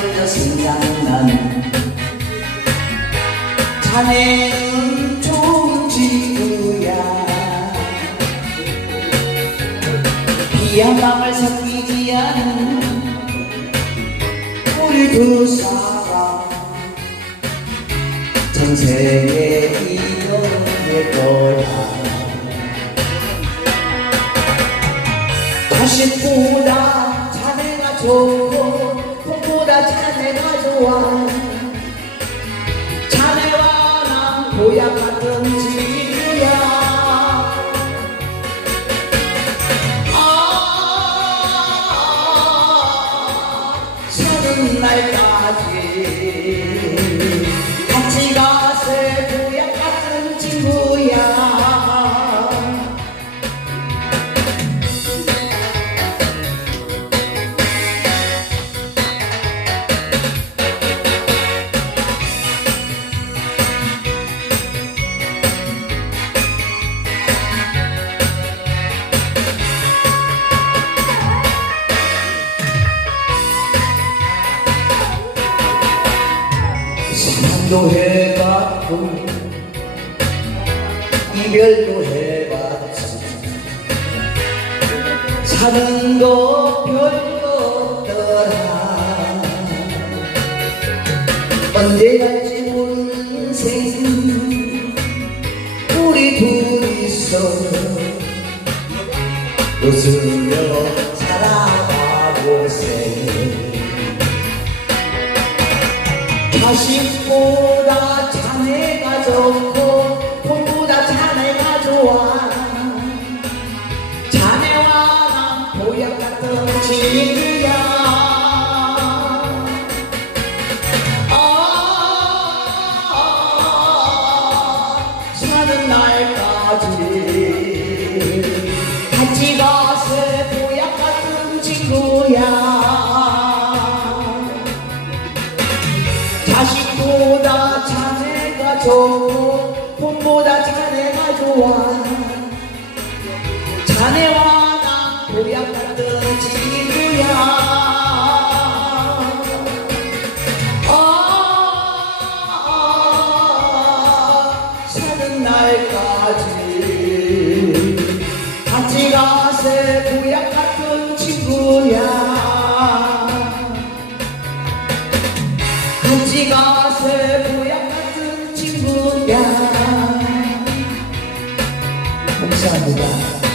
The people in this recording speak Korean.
떨려 생각나는 자네는 좋은 친구야. 비한 밤을 섞이지 않은 우리 두 사람 전세계 이겨낼 거야. 다시 보다 자네가 좋고 돈보다 자네가 좋아 자네와 난 고향 같은 친구야. 아 사는 날까지 같이 가세 사랑도 해봤고 이별도 해봤지. 사는 거 별거 없더라. 언제 갈지 모르는 인생 우리 둘이서 웃으며 살아가보세 자식보다 자네가 좋고 돈보다 자네가 좋아 자네와 난 고향 같은 친구야. 아, 사는 날까지 같이 가세 고향 같은 친구야 네가 돈보다 자네가 좋아. 자네와 난 고향 같은 친구야. 아, 날까지 같이 가세 고향 같은 친구야. 같이 가세 같